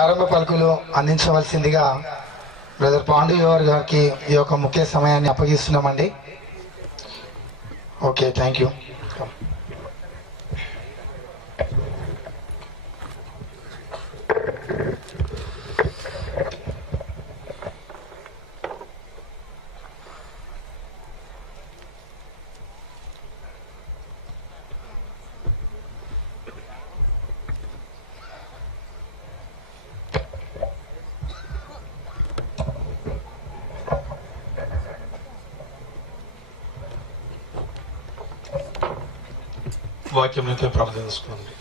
ప్రారంభ పలుకులు అందించవలసిందిగా బ్రదర్ పాండు గారికి ఈ యొక్క ముఖ్య సమయాన్ని అప్పగిస్తున్నామండి. Okay, thank you. వాక్యం అయితే ప్రార్థన చేసుకోండి.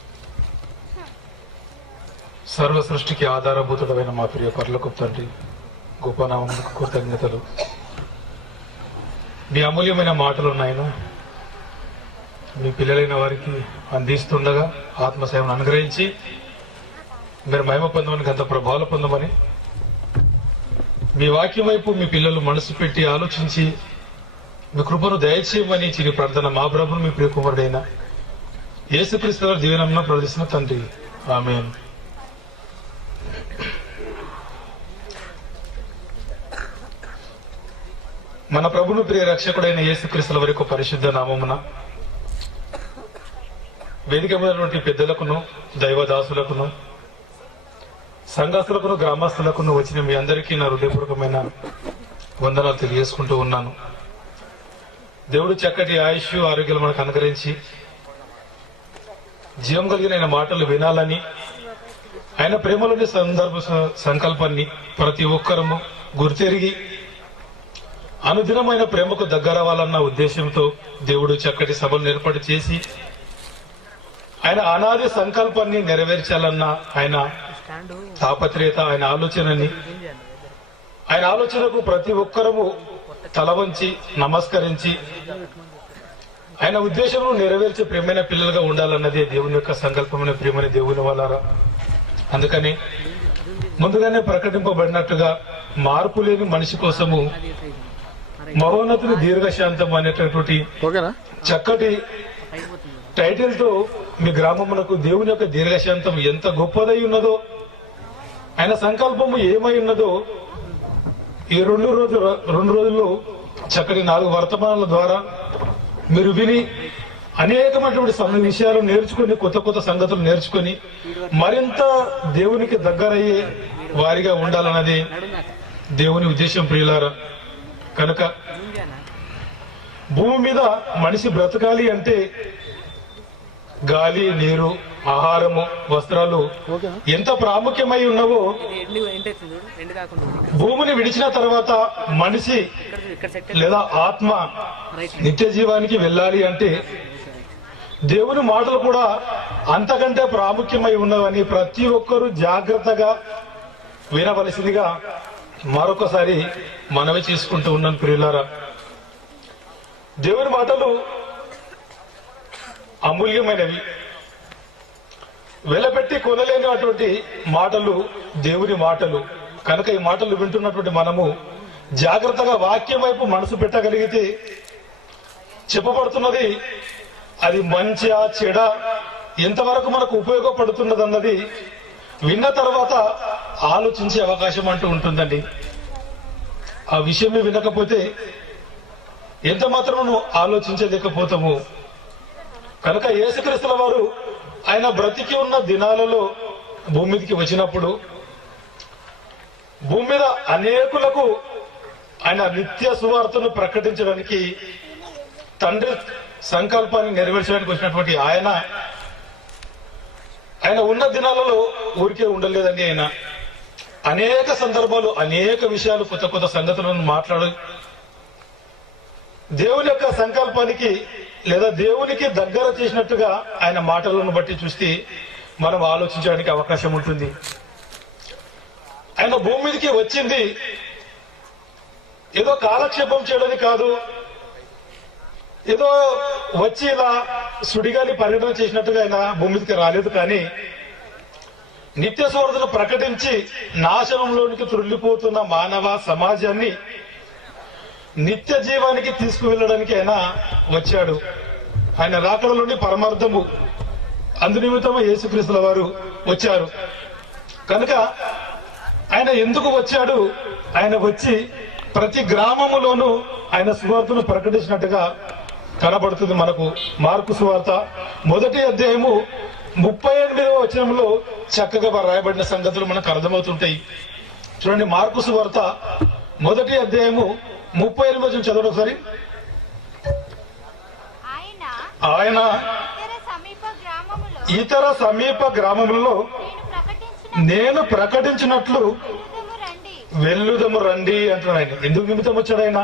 సర్వ సృష్టికి ఆధారభూతుడమైన మా ప్రియ పరలోకపు తండ్రి, గొప్ప నామమునకు కృతజ్ఞతలు. మీ అమూల్యమైన మాటలు నాయన మీ పిల్లలైన వారికి అందిస్తుండగా ఆత్మసేవను అనుగ్రహించి మీరు మహిమ పొందమని, గంత ప్రభావాలు పొందమని, మీ వాక్యం వైపు మీ పిల్లలు మనసు పెట్టి ఆలోచించి మీ కృపను దయచేయమని చిన్న ప్రార్థన మా ప్రభును మీ ప్రియ కుమారుడైన యేసుక్రీస్తు వారి దీవెనమున ప్రార్థిస్తున్న తండ్రి, ఆమేన్. మన ప్రభును ప్రియ రక్షకుడైన యేసుక్రీస్తు వారి యొక్క పరిశుద్ధ నామమున వేదిక మీద పెద్దలకును, దైవదాసులకును, సంఘస్థులకును, గ్రామస్తులకును వచ్చిన మీ అందరికీ నా హృదయపూర్వకమైన వందనాలు తెలియజేసుకుంటూ ఉన్నాను. దేవుడు చక్కటి ఆయుష్, ఆరోగ్యాలు మనకు అనుగ్రహించి జీవం కలిగిన ఆయన మాటలు వినాలని, ఆయన ప్రేమలోని సంకల్పాన్ని ప్రతి ఒక్కరము గుర్తెరిగి అనుదినమైన ప్రేమకు దగ్గరవ్వాలన్న ఉద్దేశంతో దేవుడు చక్కటి సభలు ఏర్పాటు చేసి ఆయన అనాది సంకల్పాన్ని నెరవేర్చాలన్న ఆయన తాపత్రయత, ఆయన ఆలోచనకు ప్రతి ఒక్కరము తల వంచి నమస్కరించి ఆయన ఉద్దేశంలో నెరవేర్చే ప్రేమైన పిల్లలుగా ఉండాలన్నదే దేవుని యొక్క సంకల్పమైన ప్రేమైన దేవుని వాళ్ళారా. అందుకని ముందుగానే ప్రకటింపబడినట్టుగా మార్పు లేని మనిషి కోసము మహోన్నతుని దీర్ఘశాంతం అనేటటువంటి చక్కటి టైటిల్ తో మీ గ్రామమునకు దేవుని యొక్క దీర్ఘశాంతం ఎంత గొప్పదై ఉన్నదో, ఆయన సంకల్పము ఏమై ఉన్నదో ఈ రెండు రోజుల్లో చక్కటి 4 వర్తమానాల ద్వారా మీరు విని అనేకమైనటువంటి విషయాలు నేర్చుకుని, కొత్త సంగతులు నేర్చుకుని మరింత దేవునికి దగ్గరయ్యే వారిగా ఉండాలన్నది దేవుని ఉద్దేశం ప్రియులారా. కనుక భూమి మీద మనిషి బ్రతకాలి అంటే గాలి, నీరు, ఆహారము, వస్త్రాలు ఎంత ప్రాముఖ్యమై ఉన్నవో, భూమిని విడిచిన తర్వాత మనిషి లేదా ఆత్మ నిత్య జీవానికి వెళ్ళాలి అంటే దేవుని మాటలు కూడా అంతకంటే ప్రాముఖ్యమై ఉన్నవని ప్రతి ఒక్కరూ జాగ్రత్తగా వినవలసిందిగా మరొకసారి మనవి చేసుకుంటూ ఉన్నాను ప్రియులారా. దేవుని మాటలు అమూల్యమైనవి, వెలపెట్టి కొనలేనటువంటి మాటలు దేవుని మాటలు. కనుక ఈ మాటలు వింటున్నటువంటి మనము జాగ్రత్తగా వాక్యం వైపు మనసు పెట్టగలిగితే చెప్పబడుతున్నది అది మంచిగా చెడ ఎంతవరకు మనకు ఉపయోగపడుతున్నది అన్నది విన్న తర్వాత ఆలోచించే అవకాశం అంటూ ఉంటుందండి. ఆ విషయమే వినకపోతే ఎంత మాత్రం ఆలోచించలేకపోతాము. కనుక యేసుక్రీస్తుల వారు ఆయన బ్రతికి ఉన్న దినాలలో భూమి మీదకి వచ్చినప్పుడు భూమి మీద అనేకులకు ఆయన నిత్య సువార్తను ప్రకటించడానికి, తండ్రి సంకల్పాన్ని నెరవేర్చడానికి వచ్చినటువంటి ఆయన ఉన్న దినాలలో ఊరికే ఉండలేదండి. ఆయన అనేక సందర్భాలు, అనేక విషయాలు, కొత్త సంగతులను మాట్లాడు దేవుని యొక్క సంకల్పానికి లేదా దేవునికి దగ్గర చేసినట్టుగా ఆయన మాటలను బట్టి చూస్తే మనం ఆలోచించడానికి అవకాశం ఉంటుంది. ఆయన భూమి మీదకి వచ్చింది ఏదో కాలక్షేపం చేయడానికి కాదు, ఏదో వచ్చి ఇలా సుడిగాలి పర్యటన చేసినట్టుగా ఆయన భూమి మీదకి రాలేదు. కానీ నిత్య సువార్తను ప్రకటించి నాశనంలోనికి త్రుళ్ళిపోతున్న మానవ సమాజాన్ని నిత్య జీవానికి తీసుకువెళ్ళడానికి ఆయన వచ్చాడు. ఆయన రాకడలోని పరమార్థము అందునిమిత్తము యేసుక్రీస్తుల వారు వచ్చారు. కనుక ఆయన ఎందుకు వచ్చాడు? ఆయన వచ్చి ప్రతి గ్రామములోనూ ఆయన సువార్తను ప్రకటించినట్టుగా కనబడుతుంది మనకు. మార్కు సువార్త 1వ అధ్యాయము 38వ వచనంలో చక్కగా రాయబడిన సంగతులు మనకు అర్థమవుతుంటాయి. చూడండి, మార్కు సువార్త 1వ అధ్యాయము 38వ వచనం చదవడం ఒకసారి. ఆయన ఇతర సమీప గ్రామములలో నేను ప్రకటించినట్లు వెళ్ళుదము రండి అంటున్నాడు. ఆయన ఎందుకు నిమిత్తం వచ్చాడు? ఆయన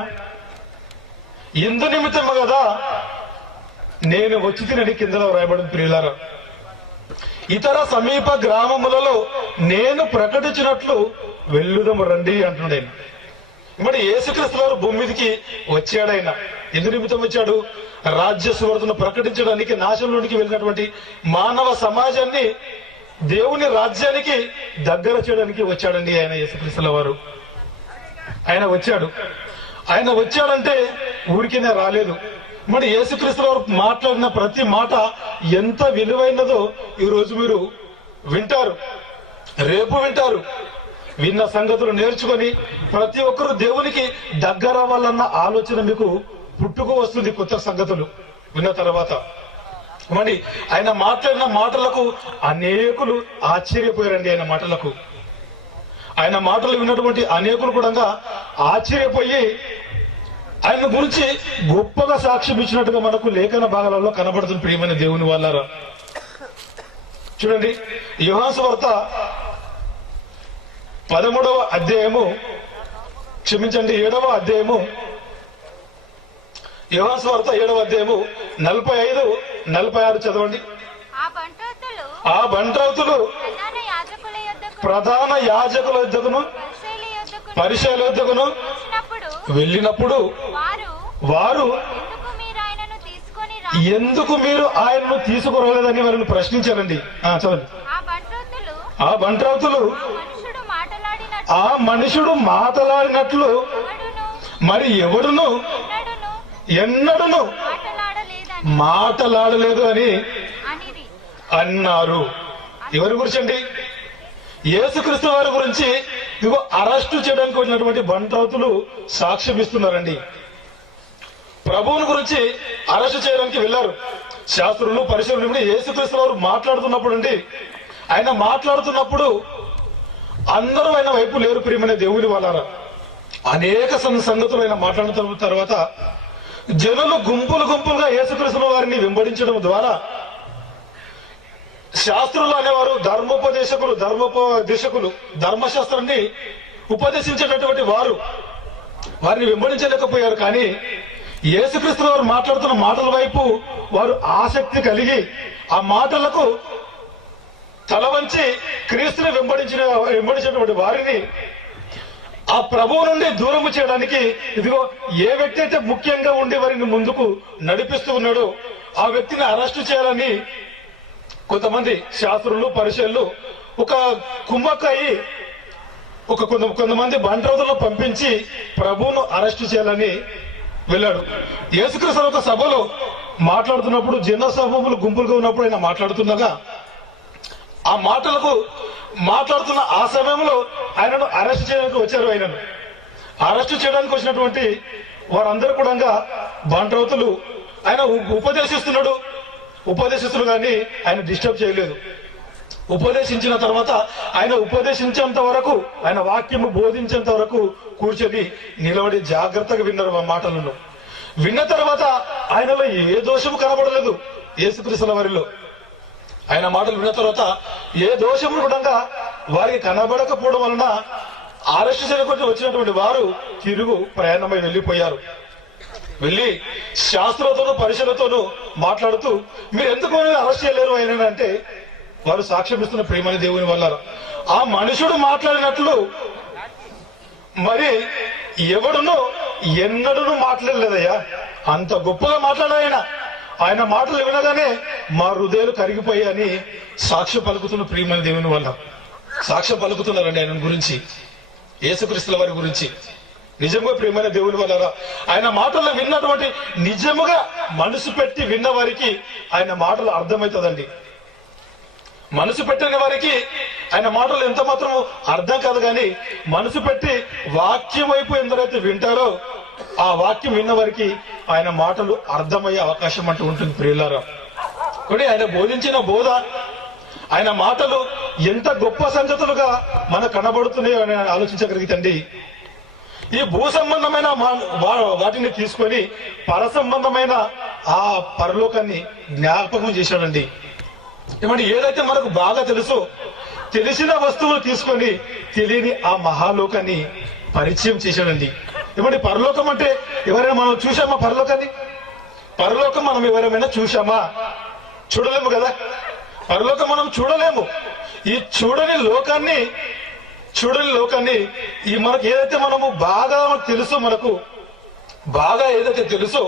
ఎందు నిమిత్తము కదా నేను వచ్చి తినని కిందలో రాయబడిన ప్రియులారా, ఇతర సమీప గ్రామములలో నేను ప్రకటించినట్లు వెళ్ళుదము రండి అంటున్నాడు ఆయన. మరి యేసుక్రీస్తు వారు భూమి మీదకి వచ్చాడు. ఆయన ఎందు నిమిత్తం వచ్చాడు? రాజ్య సువార్తను ప్రకటించడానికి, నాశనంలోనికి వెళ్ళినటువంటి మానవ సమాజాన్ని దేవుని రాజ్యానికి దగ్గర చేయడానికి వచ్చాడండి ఆయన యేసుక్రీస్తుల వారు. ఆయన వచ్చాడు. ఆయన వచ్చాడంటే ఊరికేనే రాలేదు. మరి యేసుక్రీస్తుల వారు మాట్లాడిన ప్రతి మాట ఎంత విలువైనదో ఈ రోజు మీరు వింటారు, రేపు వింటారు. విన్న సంగతులు నేర్చుకొని ప్రతి ఒక్కరూ దేవునికి దగ్గర అవ్వాలన్న ఆలోచన మీకు పుట్టుకు వస్తుంది. కొత్త సంగతులు విన్న తర్వాత మరి ఆయన మాట్లాడిన మాటలకు అనేకులు ఆశ్చర్యపోయారండి. ఆయన మాటలకు, ఆయన మాటలు విన్నటువంటి అనేకులు కూడా ఆశ్చర్యపోయి ఆయన గురించి గొప్పగా సాక్ష్యం ఇచ్చినట్టుగా మనకు లేఖన భాగాలలో కనబడుతుంది. ప్రియమైన దేవుని వాళ్ళారా, చూడండి, యోహాను సువార్త 7వ అధ్యాయము, క్షమించండి 7వ అధ్యాయము, యోహాను సువార్త 7వ అధ్యాయము 45, 46 చదవండి. ఆ బంట్రౌతులు ప్రధాన యాజకుల యొద్దకును పరిసయ్యుల యొద్దకును వెళ్ళినప్పుడు వారు ఎందుకు మీరు ఆయనను తీసుకురాలేదని వారిని ప్రశ్నించారండి. చదవండి. ఆ బంట్రౌతులు ఆ మనుషుడు మాట్లాడినట్లు మరి ఎవడును ఎన్నడూను మాట్లాడలేదు అని అన్నారు. ఎవరి గురించి అండి? యేసుక్రీస్తు వారి గురించి. ఇదిగో అరెస్టు చేయడానికి వచ్చినటువంటి బంట్రౌతులు సాక్ష్యం ఇస్తున్నారండి. ప్రభువుని గురించి అరెస్టు చేయడానికి వెళ్లారు శాస్త్రులు, పరిశీలకులు. యేసుక్రీస్తు వారు మాట్లాడుతున్నప్పుడు అండి, ఆయన మాట్లాడుతున్నప్పుడు అందరూ ఆయన వైపు లేరు. ప్రియమైన దేవుని వాళ్ళారా, అనేక సంగతులు ఆయన మాట్లాడిన తర్వాత జనులు గుంపులు గుంపులుగా యేసుక్రీస్తు వారిని వెంబడించడం ద్వారా శాస్త్రులు అనేవారు ధర్మోపదేశకులు ధర్మశాస్త్రాన్ని ఉపదేశించేటటువంటి వారిని వెంబడించలేకపోయారు. కానీ యేసుక్రీస్తు వారు మాట్లాడుతున్న మాటల వైపు వారు ఆసక్తి కలిగి ఆ మాటలకు తల వంచి క్రీస్తుని వెంబడించినటువంటి వారిని ఆ ప్రభువు నుండి దూరము చేయడానికి, ఇదిగో ఏ వ్యక్తి అయితే ముఖ్యంగా ఉండి వారిని ముందుకు నడిపిస్తూ ఉన్నాడో ఆ వ్యక్తిని అరెస్టు చేయాలని కొంతమంది శాస్త్రులు, పరిశీలు ఒక కుమ్మక్కయి కొంతమంది బంట్రౌతులను పంపించి ప్రభువును అరెస్టు చేయాలని వెళ్ళాడు. యేసుక్రీస్తు ఒక సభలో మాట్లాడుతున్నప్పుడు, జన సమూహాలు గుంపులుగా ఉన్నప్పుడు ఆయన మాట్లాడుతుండగా ఆ మాటలకు మాట్లాడుతున్న ఆ సమయంలో ఆయనను అరెస్ట్ చేయడానికి వచ్చారు. ఆయనను అరెస్ట్ చేయడానికి వచ్చినటువంటి వారందరూ కూడా బంట్రౌతులు ఆయన ఉపదేశిస్తున్నాడు కానీ ఆయన డిస్టర్బ్ చేయలేదు. ఉపదేశించిన తర్వాత ఆయన ఉపదేశించేంత వరకు, ఆయన వాక్యము బోధించేంత వరకు కూర్చొని నిలబడి జాగ్రత్తగా విన్నారు ఆ మాటలను. విన్న తర్వాత ఆయనలో ఏ దోషము కనబడలేదు యేసుక్రీస్తుల వారిలో. ఆయన మాటలు విన్న తర్వాత ఏ దోషము కూడా వారికి కనబడకపోవడం వలన అరెస్ట్ చేయకుండా వచ్చినటువంటి వారు తిరుగు ప్రయాణమై వెళ్లిపోయారు. వెళ్లి శాస్త్రులతోనూ పరిశీలతోనూ మాట్లాడుతూ, మీరు ఎందుకు అరెస్ట్ చేయలేరు ఆయన అంటే వారు సాక్ష్యం ఇస్తున్న ప్రియమైన దేవుని వల్ల ఆ మనుషుడు మాట్లాడినట్లు మరి ఎవడునో ఎన్నడూ మాట్లాడలేదయ్యా. అంత గొప్పగా మాట్లాడాయన. ఆయన మాటలు వినగానే మా హృదయాలు కరిగిపోయాయని సాక్ష్యం పలుకుతున్న ప్రియమైన దేవుని వల్ల సాక్ష్యం పలుకుతున్నారండి ఆయన గురించి, యేసుక్రీస్తుల వారి గురించి. నిజంగా ప్రియమైన దేవుని వల్ల ఆయన మాటలు విన్నటువంటి, నిజముగా మనసు పెట్టి విన్న వారికి ఆయన మాటలు అర్థమవుతుందండి. మనసు పెట్టని వారికి ఆయన మాటలు ఎంత మాత్రం అర్థం కాదు, కానీ మనసు పెట్టి వాక్యం వైపు ఎందరైతే వింటారో ఆ వాక్యం విన్న వారికి ఆయన మాటలు అర్థమయ్యే అవకాశం అంటూ ఉంటుంది ప్రియులారా. కానీ ఆయన బోధించిన బోధ, ఆయన మాటలు ఎంత గొప్ప సంగతులుగా మనకు కనబడుతున్నాయో అని ఆలోచించగలిగితండి. ఈ భూ సంబంధమైన వాటిని తీసుకొని పర సంబంధమైన ఆ పరలోకాన్ని జ్ఞాపకం చేశాడండి. ఏమంటే ఏదైతే మనకు బాగా తెలుసో తెలిసిన వస్తువులు తీసుకొని తెలియని ఆ మహాలోకాన్ని పరిచయం చేశాడండి. ఏమంటే పరలోకం అంటే ఎవరైనా మనం చూసామా? పరలోకం మనం ఎవరైనా చూసామా? చూడలేము కదా. పరలోకం మనం చూడలేము. ఈ చూడని లోకాన్ని ఈ మనకు ఏదైతే మనము బాగా తెలుసో, మనకు బాగా ఏదైతే తెలుసో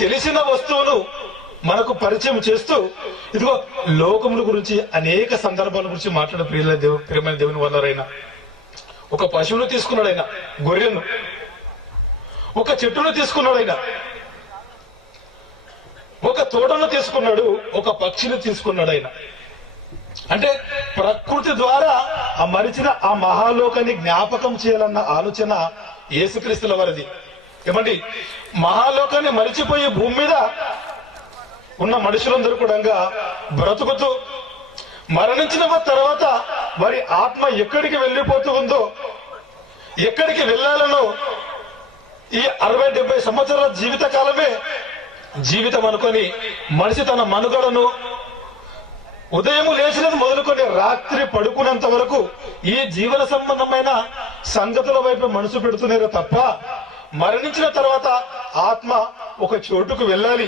తెలిసిన వస్తువును మనకు పరిచయం చేస్తూ ఇదిగో లోకముల గురించి అనేక సందర్భాల గురించి మాట్లాడే ప్రియమైన దేవుని వల్లరైనా ఒక పశువును తీసుకున్నాడు ఆయన, గొర్రెను, ఒక చెట్టును తీసుకున్నాడు ఆయన, ఒక తోటను తీసుకున్నాడు, ఒక పక్షిని తీసుకున్నాడు ఆయన. అంటే ప్రకృతి ద్వారా ఆ మరిచిన ఆ మహాలోకాన్ని జ్ఞాపకం చేయాలన్న ఆలోచన యేసుక్రీస్తుల వారిది. ఏమండి మహాలోకాన్ని మరిచిపోయి భూమి మీద ఉన్న మనుషులందరూ కూడా బ్రతుకుతూ మరణించిన తర్వాత వారి ఆత్మ ఎక్కడికి వెళ్ళిపోతూ ఉందో, ఎక్కడికి వెళ్ళాలనో ఈ 60-70 సంవత్సరాల జీవిత కాలమే జీవితం అనుకొని మనిషి తన మనుగడను ఉదయం లేచినది మొదలుకొని రాత్రి పడుకునేంత వరకు ఈ జీవన సంబంధమైన సంగతుల వైపు మనసు పెడుతున్నారో తప్ప మరణించిన తర్వాత ఆత్మ ఒక చోటుకు వెళ్ళాలి,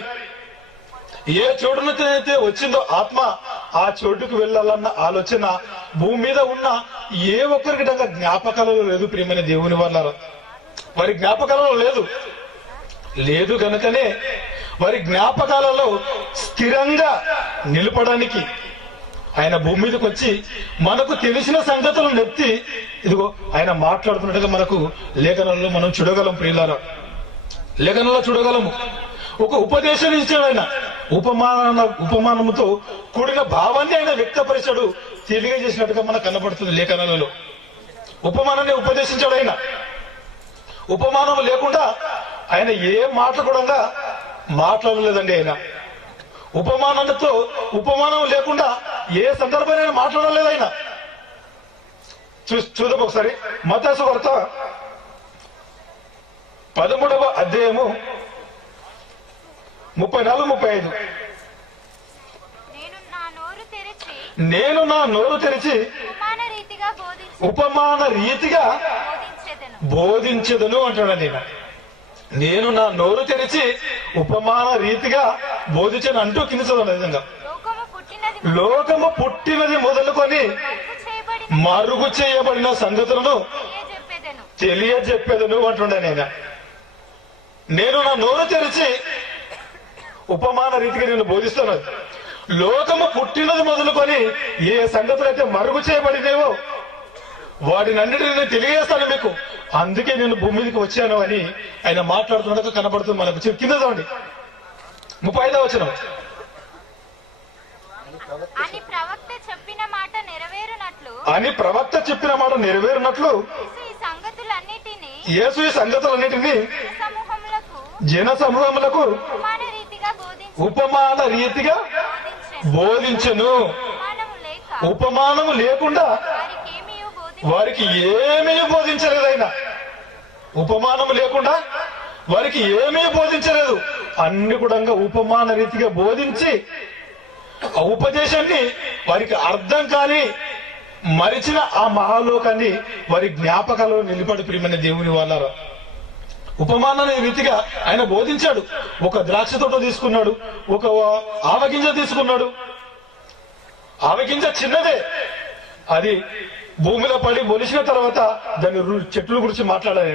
ఏ చోటునైతే వచ్చిందో ఆత్మ ఆ చోటుకు వెళ్ళాలన్న ఆలోచన భూమి మీద ఉన్న ఏ ఒక్కరికి జ్ఞాపకాలలో లేదు. ప్రియమైన దేవుని వల్ల వారి జ్ఞాపకాలలో లేదు గనుకనే వారి జ్ఞాపకాలలో స్థిరంగా నిలపడానికి ఆయన భూమి మీదకి వచ్చి మనకు తెలిసిన సంగతులను నెత్తి ఇదిగో ఆయన మాట్లాడుతున్నట్టుగా మనకు లేఖనంలో మనం చూడగలం. ప్రియులారా, లేఖనంలో చూడగలము. ఒక ఉపదేశం ఇచ్చాడు ఆయన, ఉపమానముతో కూడిన భావాన్ని ఆయన వ్యక్తపరిచాడు, తెలియజేసినట్టుగా మనకు కనబడుతుంది లేఖనాలలో. ఉపమానాన్ని ఉపదేశించాడు ఆయన. ఉపమానం లేకుండా ఆయన ఏ మాట కూడా మాట్లాడలేదండి. ఆయన ఉపమానం లేకుండా ఏ సందర్భంలో మాట్లాడలేదు ఆయన. చూద్దాం ఒకసారి. మత్తయి సువార్త 13వ అధ్యాయము 34-35. నేను నా నోరు తెరిచి ఉపమాన రీతిగా బోధించదను అంటాడండి. నేను నా నోరు తెరిచి ఉపమాన రీతిగా బోధించను అంటూ కింద చదవండి. విధంగా లోకము పుట్టినది మొదలుకొని మరుగు చేయబడిన సంగతులను తెలియజెప్పేదను అంటుండే. నేను నా నోరు తెరిచి ఉపమాన రీతిగా నేను బోధిస్తాను. లోకము పుట్టినది మొదలుకొని ఏ సంగతులు అయితే మరుగు చేయబడినేవో వాటిని అన్నిటిని తెలియజేస్తాను మీకు, అందుకే నేను భూమి మీదకి వచ్చాను అని ఆయన మాట్లాడుతున్నట్టుగా కనబడుతుంది మనకు. కింద చూడండి 35వ వచనం. అని ప్రవక్త చెప్పిన మాట నెరవేరునట్లు యేసు ఈ సంగతులన్నిటినీ జన సమూహములకు ఉపమాన రీతిగా బోధించెను. ఉపమానము లేకుండా వారికి ఏమీ బోధించలేదు ఆయన. ఉపమానము లేకుండా వారికి ఏమీ బోధించలేదు. అన్ని కూడా ఉపమాన రీతిగా బోధించి ఆ ఉపదేశాన్ని వారికి అర్థం కాని మరిచిన ఆ మహాలోకాన్ని వారి జ్ఞాపకాలలో నిలబడి ప్రియమైన దేవుని వాళ్ళ ఉపమాన రీతిగా ఆయన బోధించాడు. ఒక ద్రాక్ష తోట తీసుకున్నాడు, ఒక ఆవగింజ తీసుకున్నాడు. ఆవగింజ చిన్నదే, అది భూమిలో పడి మొలిసిన తర్వాత దాని చెట్ల గురించి మాట్లాడాలి.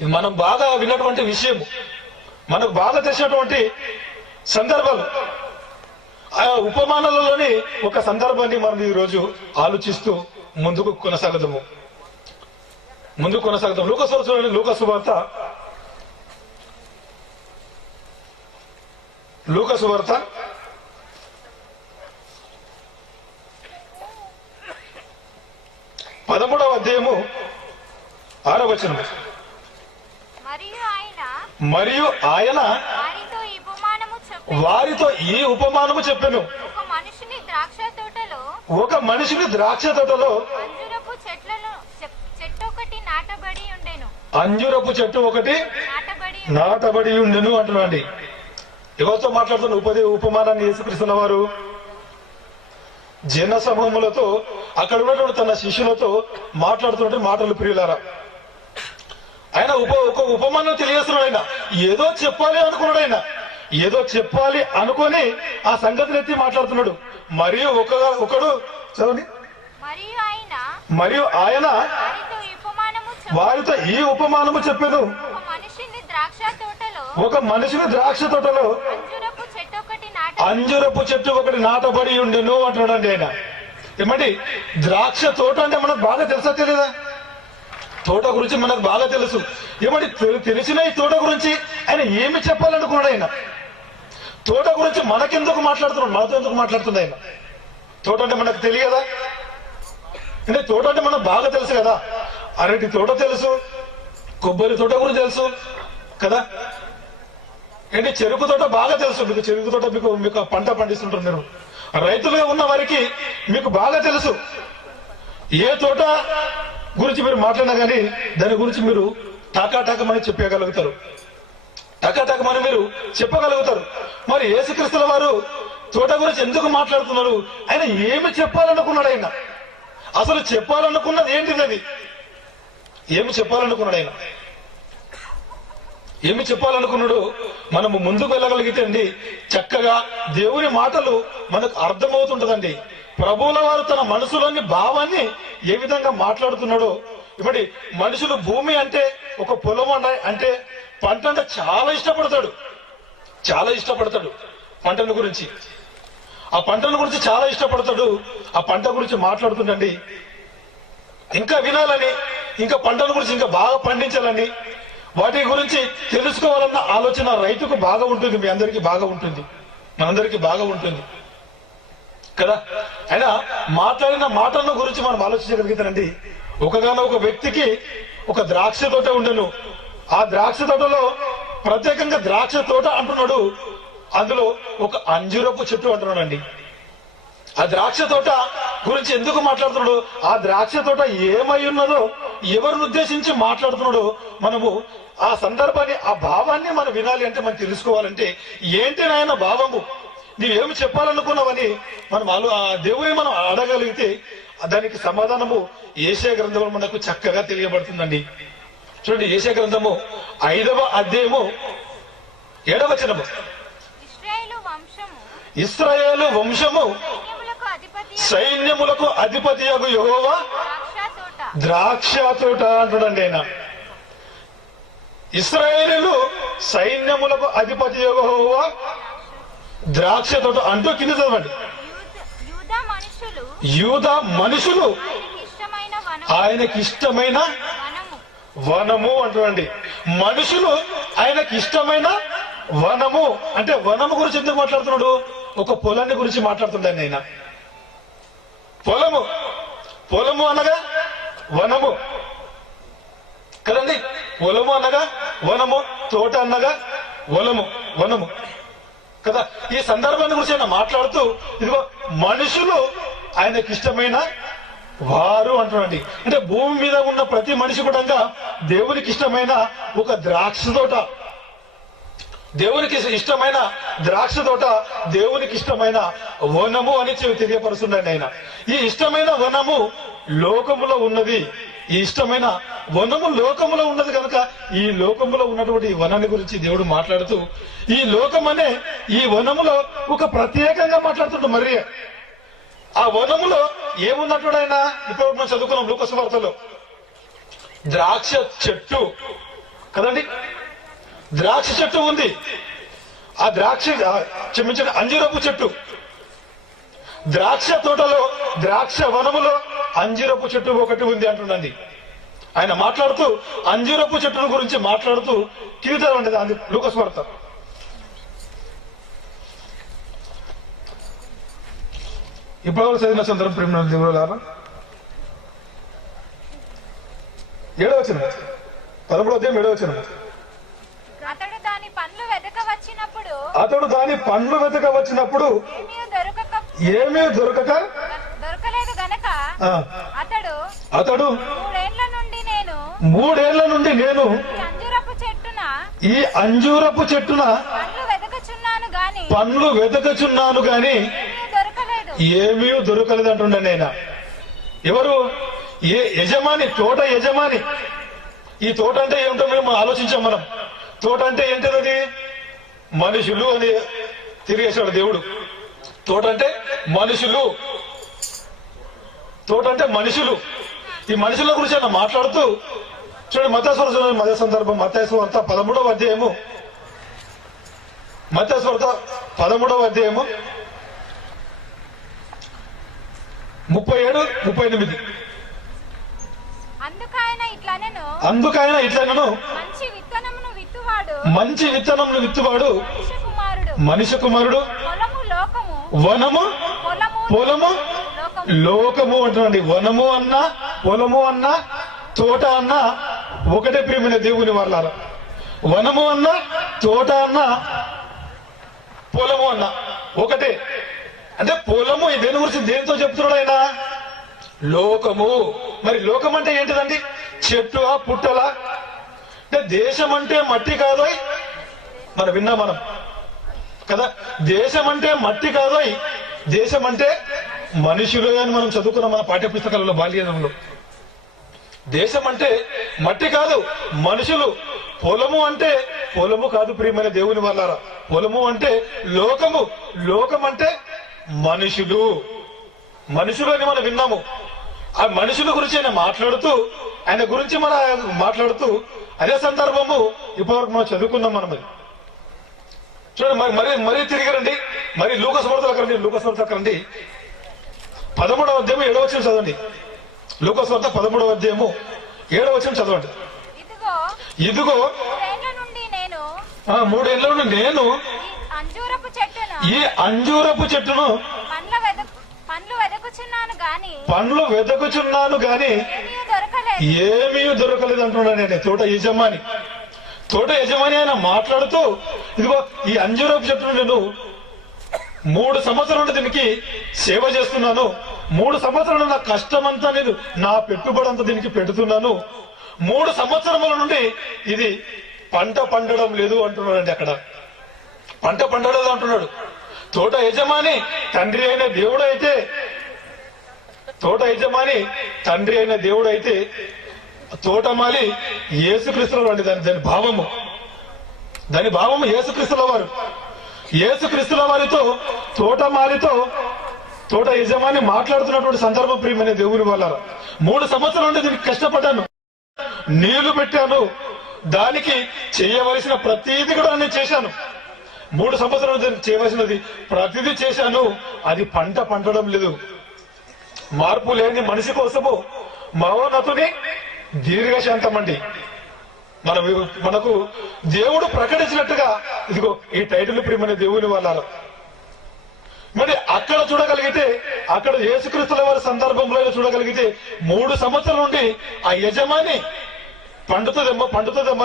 ఇది మనం బాగా విన్నటువంటి విషయం, మనకు బాగా తెలిసినటువంటి సందర్భాలు. ఆ ఉపమానాలలోని ఒక సందర్భాన్ని మనం ఈ రోజు ఆలోచిస్తూ ముందుకు కొనసాగుదాము. లూకా సువార్త 13వ అధ్యాయము 6వ వచనం. మరియు ఆయన వారితో ఈ ఉపమానము చెప్పెను. ఒక మనిషిని ద్రాక్ష తోటలో అంజురపు చెట్టు ఒకటి నాటబడి ఉండెను అంటున్నాండి. ఎవరితో మాట్లాడుతున్న ఉపమానాన్ని యేసుక్రీస్తున్న వారు జన సమూహములతో, అక్కడ ఉన్నటువంటి తన శిష్యులతో మాట్లాడుతున్నట్టు మాటలు ప్రియులారా. ఆయన ఒక ఉపమానం తెలియజేస్తున్నాడు. ఆయన ఏదో చెప్పాలి అనుకున్నాడు. ఆయన ఏదో చెప్పాలి అనుకొని ఆ సంగతిని ఎత్తి మాట్లాడుతున్నాడు. మరియు ఒకడు చదవండి. మరియు ఆయన వారితో ఈ ఉపమానము చెప్పాను. ఒక మనిషిని ద్రాక్ష తోటలో అంజురపు చెట్టు ఒకటి నాటబడి ఉండెను అంటున్నాడండి. ఆయన ఏమండి, ద్రాక్ష తోట అంటే మనకు బాగా తెలుసా తెలియదా? తోట గురించి మనకు బాగా తెలుసు. ఏమండి, తెలిసిన ఈ తోట గురించి ఆయన ఏమి చెప్పాలనుకున్నాడు? ఆయన తోట గురించి మనకెందుకు మాట్లాడుతున్నాడు? మనతో ఎందుకు మాట్లాడుతుంది ఆయన? తోట అంటే మనకు తెలియదా? అంటే తోట అంటే మనకు బాగా తెలుసు కదా. అరటి తోట తెలుసు, కొబ్బరి తోట గురించి తెలుసు కదా. ఏంటి, చెరుకు తోట బాగా తెలుసు మీకు. చెరుకు తోట మీకు పంట పండిస్తుంటారు మీరు. రైతులుగా ఉన్న వారికి మీకు బాగా తెలుసు. ఏ తోట గురించి మీరు మాట్లాడినా కానీ దాని గురించి మీరు టాకాటాకమని చెప్పగలుగుతారు. టాకాటాకమని మీరు చెప్పగలుగుతారు. మరి యేసుక్రీస్తుల వారు తోట గురించి ఎందుకు మాట్లాడుతున్నారు? ఆయన ఏమి చెప్పాలనుకున్నాడు? ఆయన అసలు చెప్పాలనుకున్నది ఏంటిది? అది ఏమి చెప్పాలనుకున్నాడు? ఆయన ఏమి చెప్పాలనుకున్నాడు? మనము ముందుకు వెళ్ళగలిగితే అండి చక్కగా దేవుని మాటలు మనకు అర్థమవుతుంటదండి. ప్రభువుల వారు తన మనసులోని భావాన్ని ఏ విధంగా మాట్లాడుతున్నాడో. ఇప్పుడు మనుషులు భూమి అంటే, ఒక పొలం అంటే, పంట అంటే చాలా ఇష్టపడతాడు. చాలా ఇష్టపడతాడు పంటను గురించి. ఆ పంటను గురించి చాలా ఇష్టపడతాడు. ఆ పంట గురించి మాట్లాడుతుండండి ఇంకా వినాలని, ఇంకా పంటల గురించి ఇంకా బాగా పండించాలని, వాటి గురించి తెలుసుకోవాలన్న ఆలోచన రైతుకు బాగా ఉంటుంది. మీ అందరికీ బాగా ఉంటుంది, మనందరికీ బాగా ఉంటుంది కదా. అయినా మాట్లాడిన మాటల గురించి మనం ఆలోచించగలిగితేనండి, ఒక వ్యక్తికి ఒక ద్రాక్ష తోట ఉండెను. ఆ ద్రాక్ష తోటలో ప్రత్యేకంగా ద్రాక్ష తోట అంటున్నాడు, అందులో ఒక అంజూరపు చెట్టు అంటున్నాడండి. ఆ ద్రాక్ష తోట గురించి ఎందుకు మాట్లాడుతున్నాడు? ఆ ద్రాక్ష తోట ఏమై ఉన్నదో, ఎవరిని ఉద్దేశించి మాట్లాడుతున్నాడో మనము ఆ సందర్భాన్ని, ఆ భావాన్ని మనం వినాలి అంటే, మనం తెలుసుకోవాలంటే ఏంటి నాయన భావము, నీవేమి చెప్పాలనుకున్నావని మనం ఆ దేవుని మనం అడగలిగితే దానికి సమాధానము యెషయా గ్రంథంలో మనకు చక్కగా తెలియబడుతుందండి. చూడండి, యెషయా గ్రంథము 5వ అధ్యాయము 7వ వచనము. ఇశ్రాయేలు వంశము సైన్యములకు అధిపతియగు యెహోవా ద్రాక్ష తోట అంటాడండి. ఆయన ఇశ్రాయేలు సైన్యములకు అధిపతియగు యెహోవా ద్రాక్ష తోట అంటూ కింద చదవండి. యూదా మనుషులు ఆయనకి ఇష్టమైన వనము అంటాడండి. మనుషులు ఆయనకి ఇష్టమైన వనము అంటే, వనము గురించి ఎందుకు మాట్లాడుతున్నాడు? ఒక పొలాన్ని గురించి మాట్లాడుతున్నాడు ఆయన. పొలము అనగా వనము కదండి. పొలము అనగా వనము, తోట అనగా వనము కదా. ఈ సందర్భాన్ని గురించి ఆయన మాట్లాడుతూ, ఇదిగో మనుషులు ఆయనకి ఇష్టమైన వారు అంటున్నాండి. అంటే భూమి మీద ఉన్న ప్రతి మనిషి కూడా దేవునికి ఇష్టమైన ఒక ద్రాక్ష తోట, దేవునికి ఇష్టమైన ద్రాక్ష తోట, దేవునికి ఇష్టమైన వనము అని తెలియపరుస్తున్నాడు ఆయన. ఈ ఇష్టమైన వనము లోకములో ఉన్నది. ఈ ఇష్టమైన వనము లోకములో ఉన్నది కనుక, ఈ లోకములో ఉన్నటువంటి ఈ వనాన్ని గురించి దేవుడు మాట్లాడుతూ, ఈ లోకం అనే ఈ వనములో ఒక ప్రత్యేకంగా మాట్లాడుతుంటాడు. మరి ఆ వనములో ఏమున్నట్టు ఆయన ఇప్పుడు మనం చదువుకున్నాం లూకా సువార్తలో, ద్రాక్ష చెట్టు కదండి. ద్రాక్ష చెట్టు ఉంది. ఆ క్షమించండి, అంజూరపు చెట్టు. ద్రాక్ష తోటలో, ద్రాక్ష వనములో అంజూరపు చెట్టు ఒకటి ఉంది అంటుండండి. ఆయన మాట్లాడుతూ అంజూరపు చెట్టును గురించి మాట్లాడుతూ కింద ఉండేది అది లూకా సువార్త. ఇప్పటివరకు చదివిన సందర్భం ప్రేమ దేవులారా, 7వ వచనం, 13వ అధ్యాయం 7వ వచనం. అతడు దాని పండ్లు వెదక వచ్చినప్పుడు అతడు దాని పండ్లు వెతక వచ్చినప్పుడు ఏమీ దొరకలేదు గనక ఆ, అతడు అతడు 3 ఏళ్ల నుండి నేను ఈ అంజూరపు చెట్టున పండ్లు వెదకుచున్నాను గాని ఏమీ దొరకలేదు అంటుండే నేను. ఎవరు? ఏ యజమాని, తోట యజమాని. ఈ తోట అంటే ఏమిటో మేము ఆలోచించాం. మనం తోట అంటే ఏంటది? అది మనుషులు అని తిరిగేశాడు దేవుడు. తోట అంటే మనుషులు, తోట అంటే మనుషులు. ఈ మనుషుల గురించి ఆయన మాట్లాడుతూ చూడండి, మత్తయి సందర్భం మత్తయి సువార్త 13వ అధ్యాయము, మత్తయి సువార్త 13వ అధ్యాయము 37-38. అందుకైనా ఇట్లనను మంచి విత్తనమును విత్తువాడు మనిషి కుమారుడు, వనము పొలము లోకము అంటున్నాండి. వనము అన్నా పొలము అన్నా తోట అన్నా ఒకటే ప్రియమైన దేవుని వాళ్ళారా. వనము అన్నా తోట అన్నా పొలము అన్నా ఒకటే. అంటే పొలము దేని గురించి, దేనితో చెప్తున్నాడు ఆయన? లోకము. మరి లోకం అంటే ఏంటిదండి? చెట్టు పుట్టలా? అంటే దేశం అంటే మట్టి కాదు మనం విన్నాం మనం కదా. దేశం అంటే మట్టి కాదు, దేశం అంటే మనుషులు అని మనం చదువుకున్నాం మన పాఠ్య పుస్తకాలలో బాల్యంలో. దేశం అంటే మట్టి కాదు, మనుషులు. పొలము అంటే పొలము కాదు ప్రియమైన దేవుని వాళ్ళారా. పొలము అంటే లోకము, లోకం అంటే మనుషులు. మనుషులు అని మనం విన్నాము. ఆ మనుషుల గురించి ఆయన మాట్లాడుతూ, ఆయన గురించి మనం మాట్లాడుతూ అదే సందర్భము ఇప్పటివరకు మనం చదువుకున్నాం మనం. చూడండి, మరి తిరిగి రండి, మరి లూకాసు వార్తలకు రండి. లూకాసు వార్తలకు రండి, 13వ అధ్యాయం 7వ వచనం చదవండి. లూకాసు వార్త 13వ అధ్యాయము 7వ వచనం చదవండి. ఇదిగో 3 ఏళ్ల నుండి నేను ఈ అంజూరపు చెట్టును పండ్లు వెదకుచున్నాను గాని ఏమీ దొరకలేదు అంటున్నాను నేను. తోట యజమాని ఆయన మాట్లాడుతూ, ఇదిగో ఈ అంజూరపు చెట్టును నేను 3 సంవత్సరాల దీనికి సేవ చేస్తున్నాను. 3 సంవత్సరాలు నా కష్టమంతా నేను, నా పెట్టుబడి అంతా దీనికి పెడుతున్నాను. 3 సంవత్సరముల నుండి ఇది పంట పండడం లేదు అంటున్నాడండి. అక్కడ పంట పండలేదు అంటున్నాడు. తోట యజమాని తండ్రి అయిన దేవుడు అయితే, తోటమాలి యేసుక్రీస్తుల వారి. దాని భావము యేసుక్రీస్తుల వారు. యేసుక్రీస్తుల వారితో తోటమాలితో తోట యజమాని మాట్లాడుతున్నటువంటి సందర్భం ప్రియమైన దేవుని వల్ల. 3 సంవత్సరాల నుండి దీనికి కష్టపడ్డాను, నీళ్లు పెట్టాను, దానికి చేయవలసిన ప్రతిదీ కూడా నేను చేశాను. 3 సంవత్సరాలు దానికి చేయవలసినది ప్రతిదీ చేశాను, అది పంట పండడం లేదు. మార్పు లేని మనిషి కోసము మౌనతుని దీర్ఘశాంతం అండి. మనకు దేవుడు ప్రకటించినట్టుగా ఇదిగో ఈ టైటిల్ ప్రియమైన దేవుని వాళ్ళ. మరి అక్కడ చూడగలిగితే, అక్కడ యేసుక్రీస్తుల వారి సందర్భంలో చూడగలిగితే 3 సంవత్సరాల నుండి ఆ యజమాని పండుతుందేమో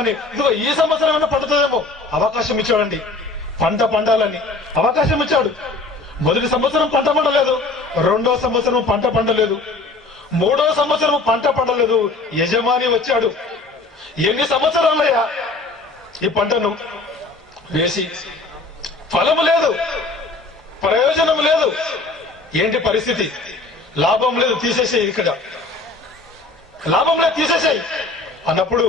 అని, ఇదిగో ఈ సంవత్సరం ఏమైనా పండుతుందేమో అవకాశం ఇచ్చాడండి. పంట పండాలని అవకాశం ఇచ్చాడు. మొదటి సంవత్సరం పంట పండలేదు, 2వ సంవత్సరం పంట పండలేదు, 3వ సంవత్సరం పంట పండలేదు. యజమాని వచ్చాడు. ఎన్ని సంవత్సరాలయ్యా ఈ పంటను వేసి, ఫలము లేదు, ప్రయోజనం లేదు, ఏంటి పరిస్థితి? లాభం లేదు, తీసేసేయి, ఇక్కడ లాభం లేదు, తీసేసేయి అన్నప్పుడు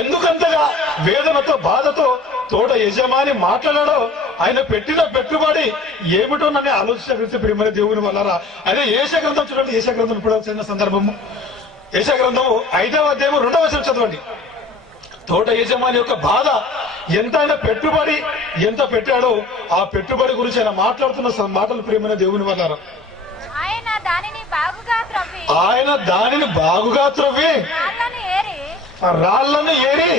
ఎందుకంతగా వేదనతో బాధతో తోట యజమాని మాట్లాడాడో, ఆయన పెట్టిన పెట్టుబడి ఏమిటో నన్ను ఆలోచించగలిగితే ప్రియమైన దేవుని వల్లరా. అదే యెషయా గ్రంథం చూడండి. యెషయా గ్రంథం ఇప్పుడు వచ్చిన సందర్భము, యెషయా గ్రంథము 5వ అధ్యాయము 2వ వచనం చదవండి. తోట యజమాని యొక్క బాధ ఎంత, ఆయన పెట్టుబడి ఎంత పెట్టాడో ఆ పెట్టుబడి గురించి ఆయన మాట్లాడుతున్న మాటలు ప్రియమైన దేవుని వల్లరా. ఆయన దానిని బాగుగా త్రవ్వి రాళ్లను ఏరి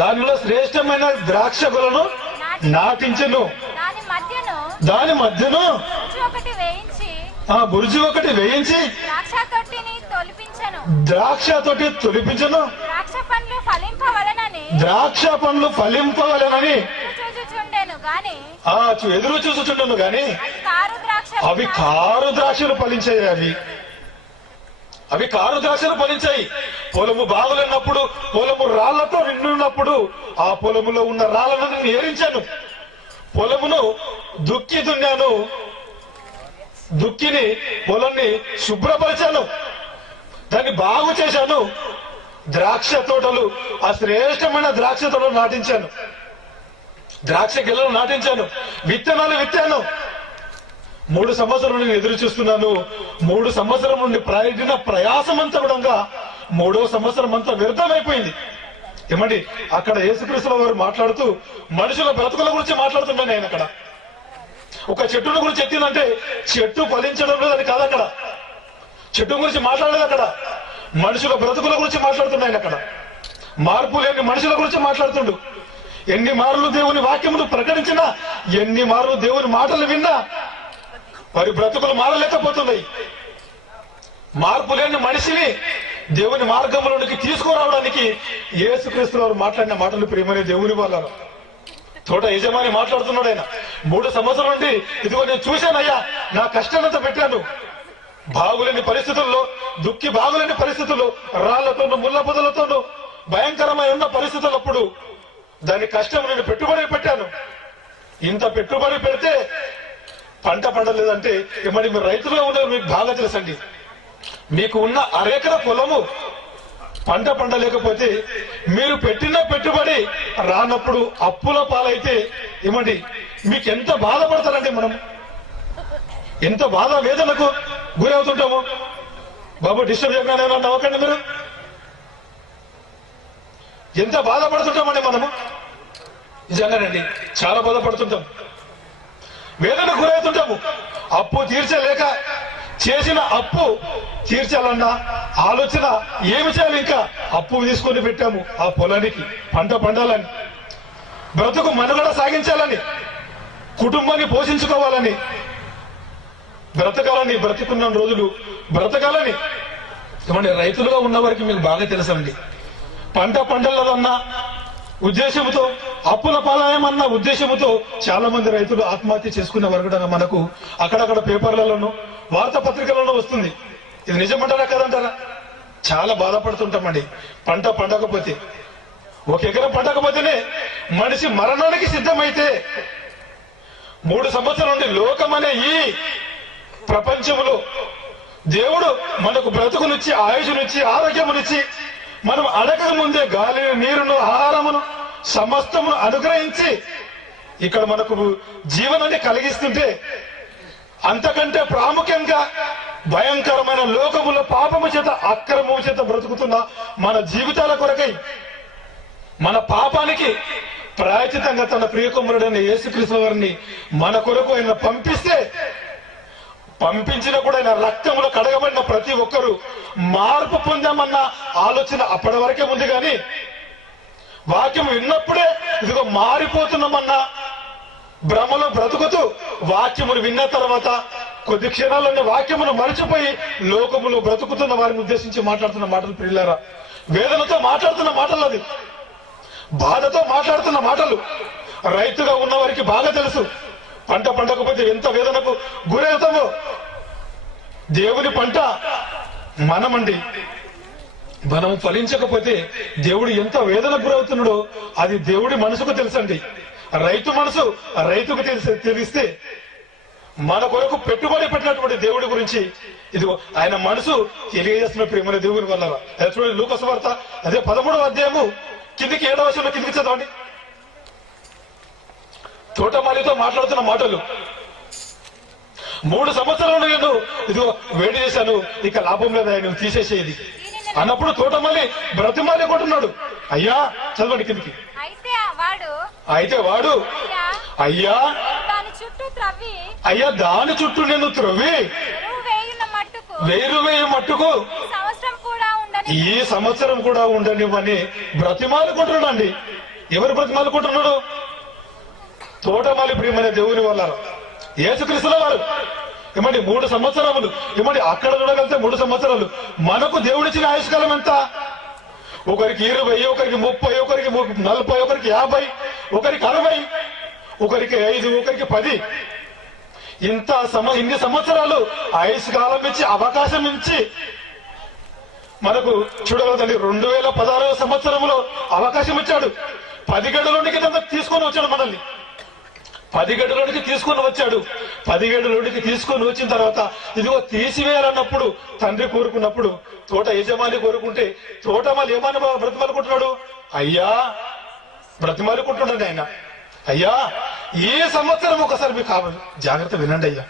దానిలో శ్రేష్టమైన ద్రాక్ష గొలను నాటించెను. దాని మధ్యను ఆ బురుజు ఒకటి వేయించి ద్రాక్ష తొట్టిని తొలిపించను. ద్రాక్ష తోటి తొలిపించను. ద్రాక్ష పండ్లు ఫలింపవలెనని ద్రాక్ష పండ్లు ఫలింపవలెనని చూచుచుండెను గాని ఎదురు చూసుచుండను గాని అవి కారు ద్రాక్షలు ఫలించాయి. అవి కారు ద్రాక్షలు ఫలించాయి. పొలము బాగులున్నప్పుడు, పొలము రాళ్లతో నిండున్నప్పుడు ఆ పొలములో ఉన్న రాళ్లను నేను ఏరించాను. పొలమును దుక్కి దున్నాను, దుక్కిని పొలాన్ని శుభ్రపరిచాను, దాన్ని బాగు చేశాను. ద్రాక్ష తోటలు, ఆ శ్రేష్టమైన ద్రాక్ష తోటలు నాటించాను, ద్రాక్ష గిల్లలు నాటించాను, విత్తనాలు విత్తాను. 3 సంవత్సరాల నుండి ఎదురు చూస్తున్నాను. 3 సంవత్సరం నుండి ప్రయత్న ప్రయాసం అంతా కూడా 3వ సంవత్సరం అంతా వ్యర్థమైపోయింది. ఏమండి, అక్కడ యేసుక్రీస్తు వారు మాట్లాడుతూ మనుషుల బ్రతుకుల గురించి మాట్లాడుతున్నాను. ఆయన అక్కడ ఒక చెట్టును గురించి ఎత్తిందంటే చెట్టు ఫలించడం లేదని కాదు, అక్కడ చెట్టు గురించి మాట్లాడలేదు, అక్కడ మనుషుల బ్రతుకుల గురించి మాట్లాడుతున్నాయి. అక్కడ మార్పు లేని మనుషుల గురించి మాట్లాడుతుండు. ఎన్ని మార్లు దేవుని వాక్యమును ప్రకటించినా, ఎన్ని మార్లు దేవుని మాటలు విన్నా వారి బ్రతుకులు మారలేకపోతున్నాయి. మార్పు లేని మనిషిని దేవుని మార్గంలోనికి తీసుకురావడానికి యేసుక్రీస్తు వారు మాట్లాడిన మాటలు ప్రియమైన దేవుని వాళ్ళ తోట యజమాని మాట్లాడుతున్నాడు. ఆయన 3 సంవత్సరాల నుండి ఇదిగో నేను చూశానయ్యా, నా కష్టానంతా పెట్టాను, బాగులేని పరిస్థితుల్లో, దుక్కి బాగులేని పరిస్థితుల్లో, రాళ్లతోనూ ముళ్ళ పొదలతోనూ భయంకరమైన ఉన్న పరిస్థితులప్పుడు దాని కష్టం నేను పెట్టుబడి పెట్టాను. ఇంత పెట్టుబడి పెడితే పంట పండలేదంటే మరి మీరు రైతులుగా ఉన్నారు, మీకు బాగా తెలుసండి. మీకు ఉన్న అరెకర పొలము పంట పండలేకపోతే, మీరు పెట్టిన పెట్టుబడి రానప్పుడు అప్పుల పాలైతే ఏమండి మీకు ఎంత బాధపడతారండి. మనం ఎంత బాధ వేదనకు గురి అవుతుంటాము. బాబు డిస్టర్బ్ చేయగానే నవ్వకండి మీరు. ఎంత బాధపడుతుంటామండి మనము, నిజంగానండి చాలా బాధపడుతుంటాం, వేదనకు గురవుతుంటాము. అప్పు తీర్చలేక చేసిన అప్పు తీర్చాలన్న ఆలోచన ఏమి చేయాలి, ఇంకా అప్పు తీసుకొని పెట్టాము ఆ పొలానికి పంట పండాలని, బ్రతుకు మనుగడ సాగించాలని, కుటుంబాన్ని పోషించుకోవాలని, బ్రతకాలని, బ్రతుకున్న రోజులు బ్రతకాలని. ఏమంటే రైతులుగా ఉన్న వారికి మీకు బాగా తెలుసండి, పంట పండలదన్న ఉద్దేశంతో, అప్పుల పాలయమన్న ఉద్దేశంతో చాలా మంది రైతులు ఆత్మహత్య చేసుకునే వారు కూడా మనకు అక్కడక్కడ పేపర్లలోనూ వార్తాపత్రికలలో వస్తుంది. ఇది నిజమంటారా కదంటారా? చాలా బాధపడుతుంటామండి. పంట పండకపోతే, 1 ఎకరం పండకపోతేనే మనిషి మరణానికి సిద్ధమైతే, 3 సంవత్సరాల నుండి లోకమనే ఈ ప్రపంచంలో దేవుడు మనకు బ్రతుకునిచ్చి, ఆయుషునిచ్చి, ఆరోగ్యమునిచ్చి, మనం అడగక ముందే గాలిని, నీరును, ఆహారమును సమస్తమును అనుగ్రహించి ఇక్కడ మనకు జీవనాన్ని కలిగిస్తుంటే, అంతకంటే ప్రాముఖ్యంగా భయంకరమైన లోకముల పాపము చేత, అక్రమము చేత బ్రతుకుతున్న మన జీవితాల కొరకై, మన పాపానికి ప్రాయచితంగా తన ప్రియకుమారుడైన యేసుక్రీస్తు వారిని మన కొరకు ఆయన పంపించిన కూడా ఆయన రక్తములో కడగబడిన ప్రతి ఒక్కరూ మార్పు పొందామన్న ఆలోచన అప్పటి వరకే ఉంది. కానీ వాక్యం విన్నప్పుడే ఇదిగో మారిపోతున్నామన్న భ్రమలో బ్రతుకుతూ, వాక్యమును విన్న తర్వాత కొద్ది క్షణాల్లోనే వాక్యమును మరిచిపోయి లోకములో బ్రతుకుతున్న వారిని ఉద్దేశించి మాట్లాడుతున్న మాటలు ప్రియులారా, వేదనతో మాట్లాడుతున్న మాటలు, అది బాధతో మాట్లాడుతున్న మాటలు. రైతుగా ఉన్న వారికి బాగా తెలుసు, పంట పండకపోతే ఎంత వేదనకు గురవుతామో. దేవుని పంట మనమండి, మనం ఫలించకపోతే దేవుడు ఎంత వేదనకు గురవుతున్నాడో అది దేవుడి మనసుకు తెలుసండి. రైతు మనసు రైతుకు తెలిస్తే మన కొరకు పెట్టుబడి పెట్టినటువంటి దేవుడి గురించి ఇది ఆయన మనసు తెలియజేస్తున్న ప్రేమ దేవుని వల్ల. చూడండి లూకాసు వార్త అదే 13వ అధ్యాయము కిందికి 7వ వచనంలో కిందికి చదవండి. తోటమాలితో మాట్లాడుతున్న మాటలు. 3 సంవత్సరాలు నేను ఇదిగో వేడి చేశాను, ఇక లాభం లేదా, నువ్వు తీసేసేది అన్నప్పుడు తోటమాలి బ్రతిమాలి కొంటున్నాడు. అయ్యా చదవండి కిందికి. అయితే వాడు అయ్యా దాని చుట్టూ నేను త్రవ్వి వేయి మట్టుకు ఈ సంవత్సరం కూడా ఉండనివ్వని బ్రతిమాలుకుంటున్నాడు. ఎవరు బ్రతిమాలుకుంటున్నాడు? తోటమాలి ప్రియమైన దేవుని వల్ల యేసుక్రీస్తుల వారు ఏమండి 3 సంవత్సరములు, ఏమండి అక్కడ చూడగలిగితే 3 సంవత్సరాలు. మనకు దేవుడిచ్చిన ఆయుష్కాలం ఎంత? ఒకరికి 20, ఒకరికి 30, ఒకరికి 40, ఒకరికి 50, ఒకరికి 60, ఒకరికి 5, ఒకరికి 10. ఇన్ని సంవత్సరాలు ఆయుష్కాలం ఇచ్చి అవకాశం ఇచ్చి మనకు చూడగలదండి. 2016 సంవత్సరంలో అవకాశం ఇచ్చాడు. 10 గడులోనికి తీసుకొని వచ్చాడు మనల్ని. 10 గడులోనికి తీసుకొని వచ్చాడు. 10 గడులోనికి తీసుకొని వచ్చిన తర్వాత ఇదిగో తీసివేయాలన్నప్పుడు తండ్రి కోరుకున్నప్పుడు, తోట యజమాని కోరుకుంటే తోటమాలి ఏమని బ్రతిమాలుకుంటున్నాడు? అయ్యా బ్రతిమాలుకుంటున్నాడు ఆయన. అయ్యా ఈ సంవత్సరం ఒకసారి మీకు కావాలి, జాగ్రత్త వినండి అయ్యా,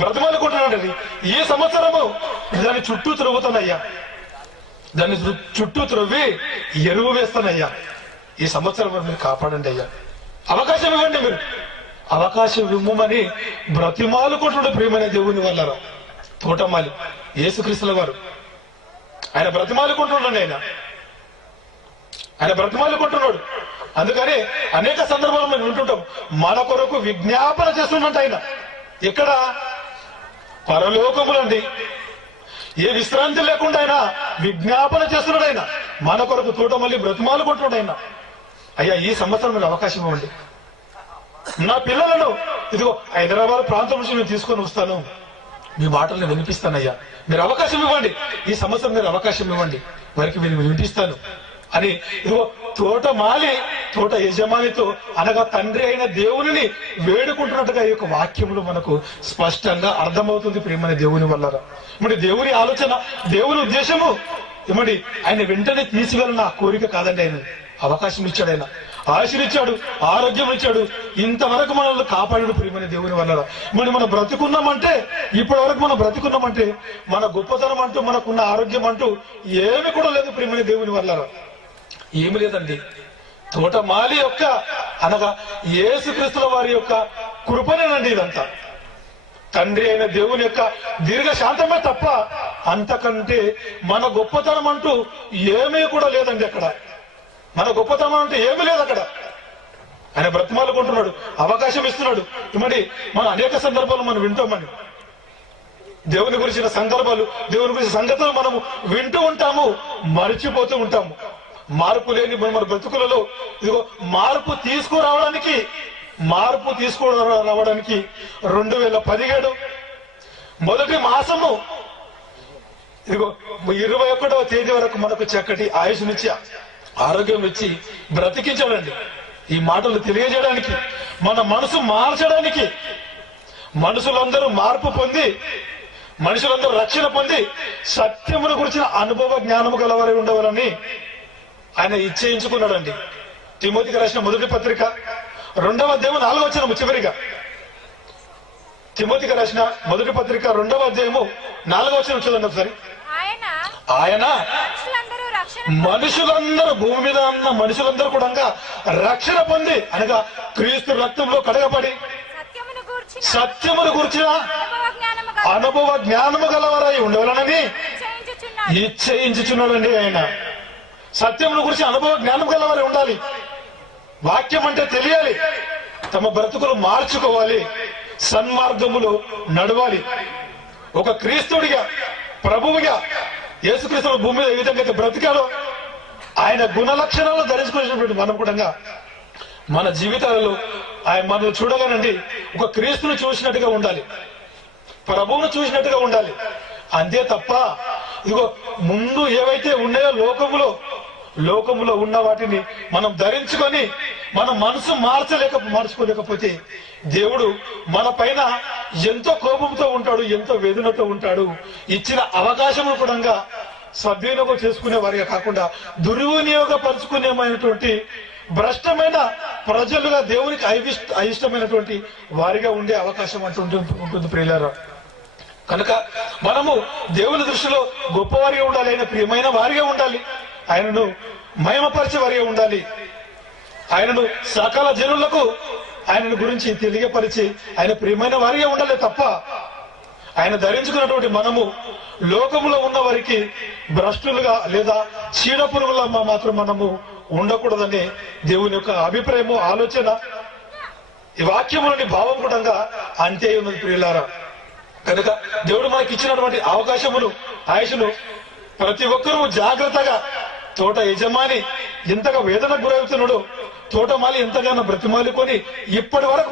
బ్రతిమాలుకుంటున్నాడండి. ఈ సంవత్సరము దాన్ని చుట్టూ తిరుగుతానయ్యా, దాన్ని చుట్టూ త్రవ్వి ఎరువు వేస్తానయ్యా, ఈ సంవత్సరం మీరు కాపాడండి అయ్యా, అవకాశం ఇవ్వండి, మీరు అవకాశం ఇవ్వమని బ్రతిమాలుకుంటున్నాడు. ప్రియమైన దేవుని వల్ల తోటమాలి యేసుక్రీస్తుల వారు ఆయన బ్రతిమాలుకుంటున్నాడు. ఆయన బ్రతిమాలుకుంటున్నాడు. అందుకని అనేక సందర్భాలు మేము వింటుంటాం, మన కొరకు విజ్ఞాపన చేస్తున్నట్టు ఆయన. ఇక్కడ పరలోకములండి, ఏ విశ్రాంతి లేకుండా ఆయన విజ్ఞాపన చేస్తున్నాడు. ఆయన మన కొరకు తోటమల్లి బ్రతిమాలుకుంటున్నాడు. ఆయన అయ్యా ఈ సంవత్సరం మీకు అవకాశం ఇవ్వండి, నా పిల్లలను ఇదిగో హైదరాబాద్ ప్రాంతం నుంచి నేను తీసుకొని వస్తాను, మీ మాటలను వినిపిస్తానయ్యా, మీరు అవకాశం ఇవ్వండి, ఈ సంవత్సరం మీరు అవకాశం ఇవ్వండి, వారికి నేను వినిపిస్తాను అని ఇదిగో తోటమాలి తోట యజమానితో అనగా తండ్రి అయిన దేవుని వేడుకుంటున్నట్టుగా ఈ యొక్క వాక్యములు మనకు స్పష్టంగా అర్థమవుతుంది. ప్రియమైన దేవుని వల్ల మరి దేవుని ఆలోచన, దేవుని ఉద్దేశము మరి ఆయన వెంటనే తీసివేయాలన్న కోరిక కాదండి. ఆయన అవకాశం ఇచ్చాడు, ఆయన ఆశీర్వించాడు, ఆరోగ్యం ఇచ్చాడు, ఇంతవరకు మనల్ని కాపాడు. ప్రియమైన దేవుని వల్ల మరి మనం బ్రతుకున్నామంటే, ఇప్పటి వరకు మనం బ్రతుకున్నామంటే మన గొప్పతనం అంటూ మనకున్న ఆరోగ్యం అంటూ ఏమి కూడా లేదు. ప్రియమైన దేవుని వల్ల ఏమి లేదండి. తోటమాలి యొక్క అనగా యేసుక్రీస్తుల వారి యొక్క కృపనేనండి ఇదంతా. తండ్రి అయిన దేవుని యొక్క దీర్ఘ శాంతమే తప్ప అంతకంటే మన గొప్పతనం అంటూ ఏమీ కూడా లేదండి. అక్కడ మన గొప్పతనం అంటే ఏమీ లేదు. అక్కడ ఆయన బ్రతిమాలుకుంటున్నాడు, అవకాశం ఇస్తున్నాడు. మరి మన అనేక సందర్భాలు మనం వింటామని, దేవుని గురించిన సందర్భాలు, దేవుని గురించిన సంగతులు మనము వింటూ ఉంటాము, మరిచిపోతూ ఉంటాము. మార్పు లేని మన బ్రతుకులలో ఇదిగో మార్పు తీసుకురావడానికి 2017 మొదటి మాసము ఇదిగో 21వ తేదీ వరకు మనకు చక్కటి ఆయుష్నిచ్చి ఆరోగ్యం ఇచ్చి బ్రతికించాడండి. ఈ మాటలు తెలియజేయడానికి, మన మనసు మార్చడానికి, మనుషులందరూ మార్పు పొంది, మనుషులందరూ రక్షణ పొంది సత్యమును గురించిన అనుభవ జ్ఞానము గలవారై ఉండవాలని ఆయన ఇచ్చేయించుకున్నాడండి. తిమోతికి రాసిన మొదటి పత్రిక 2వ అధ్యాయం 4వ వచనము చివరిగా, తిమోతికి రాసిన మొదటి పత్రిక 2వ అధ్యాయము 4వ వచనం చూడండి ఒకసారి. ఆయన మనుషులందరూ, భూమి మీద ఉన్న మనుషులందరూ కూడా రక్షణ పొంది అనగా క్రీస్తు రక్తంలో కడగబడి సత్యమును గురించిన అనుభవ జ్ఞానము గలవారై ఉండవాలని ఇచ్చేయించుచున్నాడండి. ఆయన సత్యమును గురించి అనుభవ జ్ఞానం గలవారై ఉండాలి. వాక్యం అంటే తెలియాలి, తమ బ్రతుకులు మార్చుకోవాలి, సన్మార్గములో నడవాలి. ఒక క్రీస్తుడిగా, ప్రభువుగా యేసుక్రీస్తు భూమి మీద ఏ విధంగా అయితే బ్రతికాడో ఆయన గుణ లక్షణాలు ధరించుకునేటువంటి మనం కూడా మన జీవితాలలో ఆయన మనల్ని చూడగానండి ఒక క్రీస్తును చూసినట్టుగా ఉండాలి, ప్రభువును చూసినట్టుగా ఉండాలి. అంతే తప్ప ఇదిగో ముందు ఏవైతే ఉన్నాయో లోకములో ఉన్న వాటిని మనం ధరించుకొని మన మనసు మార్చుకోలేకపోతే దేవుడు మన పైన ఎంతో కోపంతో ఉంటాడు, ఎంతో వేదనతో ఉంటాడు. ఇచ్చిన అవకాశం కూడా సద్వినియోగం చేసుకునే వారిగా కాకుండా దుర్వినియోగపరుచుకునేమైనటువంటి భ్రష్టమైన ప్రజలుగా దేవునికి అయిష్టమైనటువంటి వారిగా ఉండే అవకాశం అంటూ ఉంటుంది ప్రియులారా. కనుక మనము దేవుని దృష్టిలో గొప్పవారిగా ఉండాలి, ఆయన ప్రియమైన వారిగా ఉండాలి, ఆయనను మహిమపరిచే వారిగా ఉండాలి, ఆయనను సకల జనులకు ఆయనను గురించి తెలియపరిచి ఆయన ప్రియమైన వారిగా ఉండాలి తప్ప ఆయన ధరించుకున్నటువంటి మనము లోకములో ఉన్న వారికి భ్రష్టులుగా లేదా చీడ పురుగులా మాత్రం మనము ఉండకూడదని దేవుని యొక్క అభిప్రాయము, ఆలోచన. ఈ వాక్యములోని భావం కూడా అంతే ఉన్నది ప్రియులారా. కనుక దేవుడు మనకి ఇచ్చినటువంటి అవకాశములు ఆయుషులు ప్రతి ఒక్కరూ జాగ్రత్తగా తోట యజమాని ఎంతగా వేదనకు గురవుతున్నాడో తోటమాలి ఎంతగానో బ్రతిమాలుకొని ఇప్పటి వరకు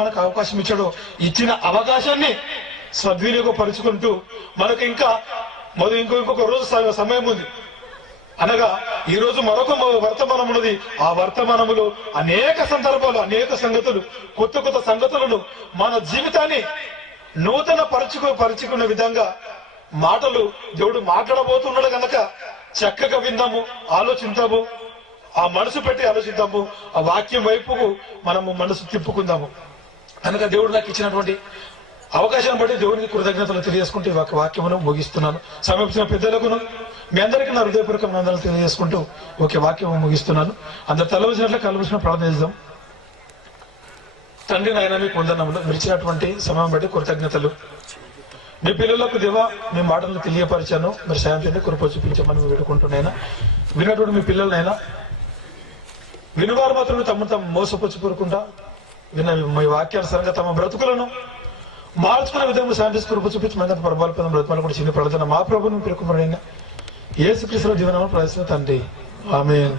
మనకు అవకాశం ఇచ్చాడో ఇచ్చిన అవకాశాన్ని సద్వినియోగపరుచుకుంటూ మనకు ఇంకా ఇంకొక రోజు సమయం ఉంది. అనగా ఈ రోజు మరొక వర్తమానం ఉన్నది. ఆ వర్తమానములో అనేక సందర్భాలు అనేక సంగతులు కొత్త కొత్త సంగతులను మన జీవితాన్ని నూతన పరుచుకున్న విధంగా మాటలు దేవుడు మాట్లాడబోతున్నాడు కనుక చక్కగా విందాము, ఆలోచిద్దాము, ఆ మనసు పెట్టి ఆలోచిద్దాము, ఆ వాక్యం వైపుకు మనము మనసు తిప్పుకుందాము. కనుక దేవుడు నాకు ఇచ్చినటువంటి అవకాశాన్ని బట్టి దేవునికి కృతజ్ఞతలు తెలియజేసుకుంటూ వాక్యమును ముగిస్తున్నాను. సమీపించిన పెద్దలకును మీ అందరికీ నా హృదయపూర్వక వందనాలు తెలియజేసుకుంటూ ఒకే వాక్యం ముగిస్తున్నాను. అందరు తలవచ్చినట్లు కలుపుసిన ప్రార్థన చేద్దాం. తండ్రి నాయన మీ పొందనములు మిరిచినటువంటి సమయం బట్టి కృతజ్ఞతలు. మీ పిల్లలకు దేవా మీ మాటలను తెలియపరిచాను, మీరు సాయం చేయండి, కృప చూపించమని వేడుకుంటున్నాయినా. విన్నటువంటి మీ పిల్లలనైనా వినువారు మాత్రమే తమ మోసపుచ్చుకోకుండా విన్న మీ వాక్యానుసారంగా తమ బ్రతుకులను మార్చుకునే విధంగా సాయం చేసి కృప చూపించి మన ప్రభావాల పదం బ్రతుకులు కూడా చిన్న పడుతున్న మా ప్రభుత్వం పేర్కొన్న యేసుక్రీస్తు జీవనంలో ప్రవేశిస్తున్న తండ్రి ఆమేన్.